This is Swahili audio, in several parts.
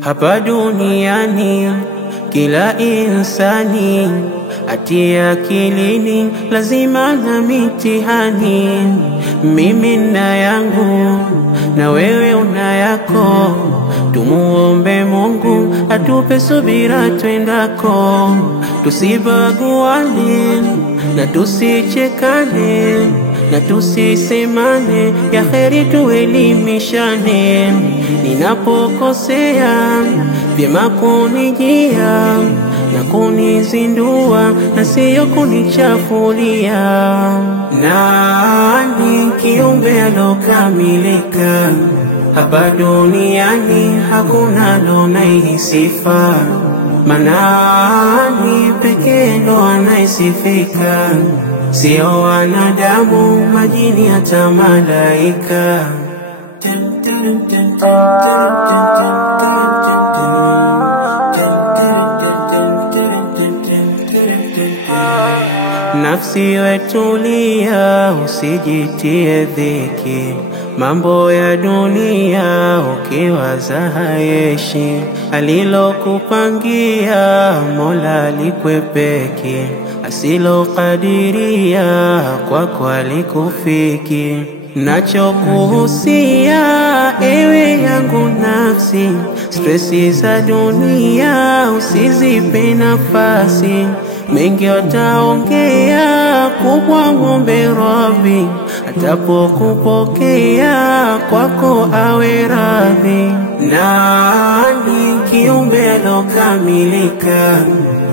Hapa duniani kila insani atia akilini lazima na mitihani. Mimi na yangu na wewe una yako, tumuombe Mungu atupe subira twendako, tusibaguane na tusichekane na tusisemane, ya kheri tuelimishane. Ninapokosea vyema kunijia na kunizindua na siyo kunichafulia. Nani kiumbe alokamilika hapa duniani, hakuna lonaye sifa, Manani pekee ndo anaisifika, sio wanadamu, majini hata malaika. Nafsi wetulia, usijitie dhiki, mambo ya dunia ukiwaza hayeshi, alilokupangia Mola likwepeki, asilokadiria kwako alikufiki. Nachokuhusia ewe yangu nafsi, stresi za dunia usizipe nafasi, mengi wataongea kubwa ngombe Rabbi, atapokupokea kwako awe radhi. Nani kiumbe alokamilika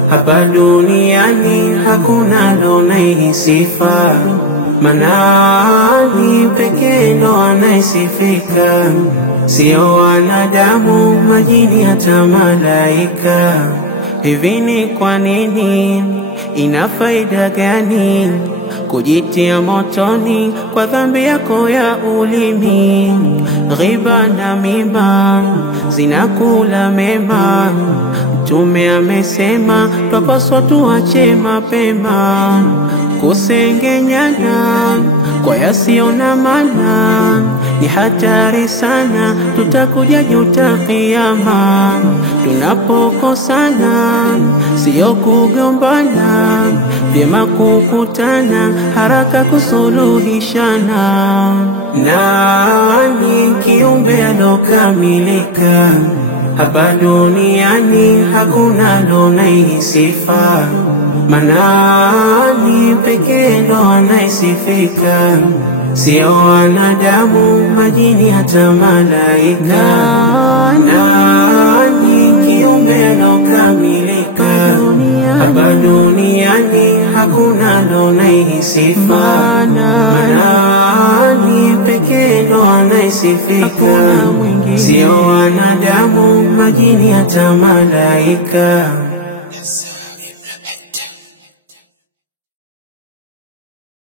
hapa duniani, hakuna lonaye sifa, Manani pekee ndo anaisifika, sio wanadamu, majini hata malaika. Hivi ni kwa nini, ina faida gani kujitia motoni kwa dhambi yako ya ulimi? Ghiba na mima zinakula mema, Mtume amesema twapaswa tuache mapema. Kusengenyana kwa yasiyo na maana ni hatari sana, tutakuja juta kiyama. Tunapokosana sio kugombana, vyema kukutana, haraka kusuluhishana. Nani kiumbe alokamilika hapa duniani, hakuna lonaye sifa, Manani pekee ndo anaisifika, sio wanadamu, majini hata malaika. Nani kiumbe alokamilika hapa duniani, hakuna lonaye sifa, Manani pekee ndo anaisifika, sio wanadamu, majini hata malaika.